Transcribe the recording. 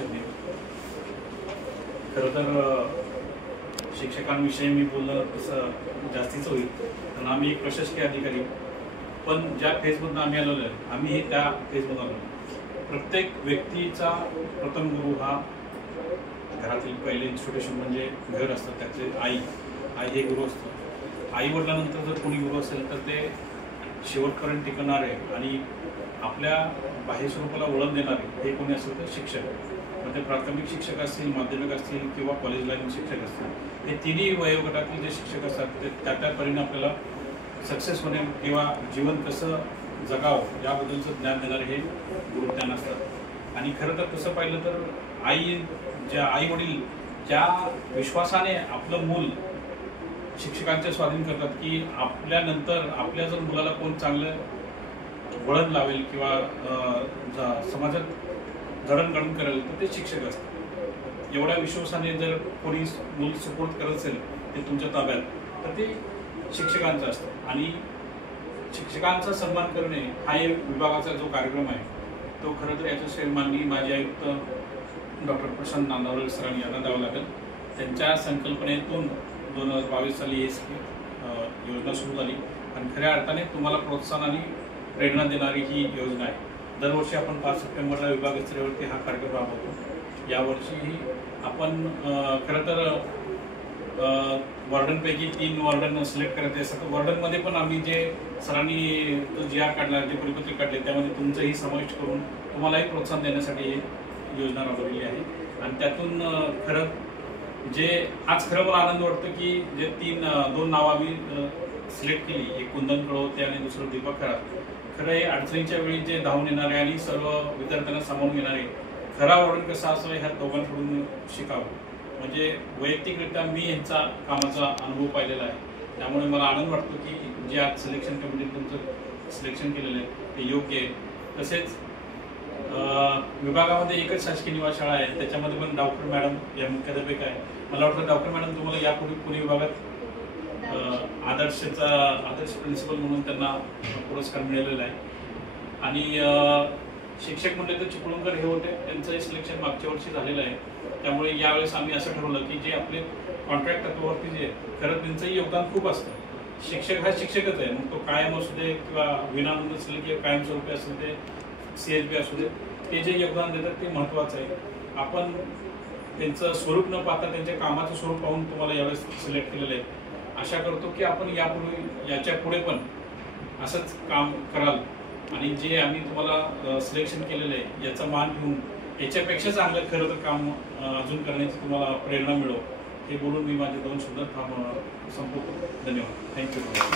परिषद दिन। खरं तर शिक्षकांविषयी मी बोलणं तसं जास्तीच होईल, कारण आम्ही एक प्रशासकीय अधिकारी, पण ज्या फेजमधून आम्ही आलेलो आहे आम्ही त्या फेजमधून आलो। प्रत्येक व्यक्तीचा प्रथम गुरु हा घरातील पहिले इन्स्टिट्यूशन म्हणजे घर असतं, त्याचे आई हे गुरु असतं। आई वडिलांनंतर जर कोणी गुरु असेल तर ते शेवटपर्यंत टिकणारे आणि आपल्या बाह्य स्वरूपाला वळण देणारे हे कोणी असेल तर शिक्षक। मग ते प्राथमिक शिक्षक असतील, माध्यमिक असतील किंवा कॉलेज लाईन शिक्षक असतील, हे तिन्ही वयोगटातील जे शिक्षक असतात ते त्या परीने आपल्याला सक्सेस होणे किंवा जीवन कसं जगावं याबद्दलचं ज्ञान देणारे हे गुरुज्ञान असतात। आणि खरं तर तसं पाहिलं तर आई वडील ज्या विश्वासाने आपलं मूल शिक्षकांच्या स्वाधीन करतात की आपल्यानंतर आपल्या जर मुलाला कोण चांगलं वळण लावेल किंवा समाजात जडणघडण करेल तर ते शिक्षक असतात। एवढ्या विश्वासाने जर कोणी मूल सपोर्ट करत असेल ते तुमच्या ताब्यात तर ते शिक्षकांचं असतं। आणि शिक्षकांचा सन्मान करणे हा एक विभागाचा जो कार्यक्रम आहे तो खरं तर याचं श्रेय माननीय माजी आयुक्त डॉक्टर प्रशांत नांदावळे सरांनी यांना द्यावं लागेल। त्यांच्या संकल्पनेतून 2022 साली योजना सुरू झाली आणि खऱ्या अर्थाने तुम्हाला प्रोत्साहन आणि प्रेरणा देणारी ही योजना आहे। दरवर्षी आपण 5 सप्टेंबरला विभाग स्तरावरती हा कार्यक्रम राबवतो। यावर्षीही आपण खरं तर वॉर्डनपैकी 3 वॉर्डन सिलेक्ट करायचे असतात। वॉर्डनमध्ये पण आम्ही जे सरांनी जो GR काढला, जे परिपत्रक काढले त्यामध्ये तुमचंही समाविष्ट करून तुम्हालाही प्रोत्साहन देण्यासाठी ही योजना राबवलेली आहे। आणि त्यातून खरं मला आनंद वाटतो की जे 2 नावं आम्ही सिलेक्ट केली, एक कुंदन कळवते आणि दुसरं दीपक खरात। खरं हे अडचणीच्या वेळी जे धावून येणारे आणि सर्व विद्यार्थ्यांना सामावून घेणारे खरा वॉर्डन कसा असावा ह्या दोघांकडून शिकावं। म्हणजे वैयक्तिकरित्या मी यांचा कामाचा अनुभव पाहिलेला आहे, त्यामुळे मला आनंद वाटतो की जे आज सिलेक्शन कमिटीने तुमचं सिलेक्शन केलेलं आहे ते योग्य आहे। तसेच विभागामध्ये एकच शासकीय निवास शाळा आहे, त्याच्यामध्ये पण डॉक्टर मॅडम या मुख्याध्यापिका आहे। मला वाटतं डॉक्टर मॅडम तुम्हाला यापूर्वी पुणे विभागात आदर्श प्रिन्सिपल म्हणून त्यांना पुरस्कार मिळालेला आहे। आणि शिक्षक म्हणले तर चिपळूणकर हे होते, त्यांचंही सिलेक्शन मागच्या वर्षी झालेलं आहे। त्यामुळे यावेळेस आम्ही असं ठरवलं की जे आपले कॉन्ट्रॅक्ट तत्वावरती जे खरं त्यांचंही योगदान खूप असतं। शिक्षक हा शिक्षकच आहे, मग तो कायम असू दे किंवा विनामूल्य असेल किंवा कायमस्वरूपी असेल ते CSB असू दे, ते जे योगदान देतात ते महत्त्वाचं आहे। आपण त्यांचं स्वरूप न पाहता त्यांच्या कामाचं स्वरूप पाहून तुम्हाला यावेळेस सिलेक्ट केलेलं आहे। आशा करतो की आपण याच्या पुढे पण असंच काम कराल आणि जे आम्ही तुम्हाला सिलेक्शन केलेलं आहे याचा मान घेऊन याच्यापेक्षा चांगलं खरं तर काम अजून करण्याची तुम्हाला प्रेरणा मिळो हे बोलून मी माझे 2 शब्द संपवतो। धन्यवाद। Thank you madam.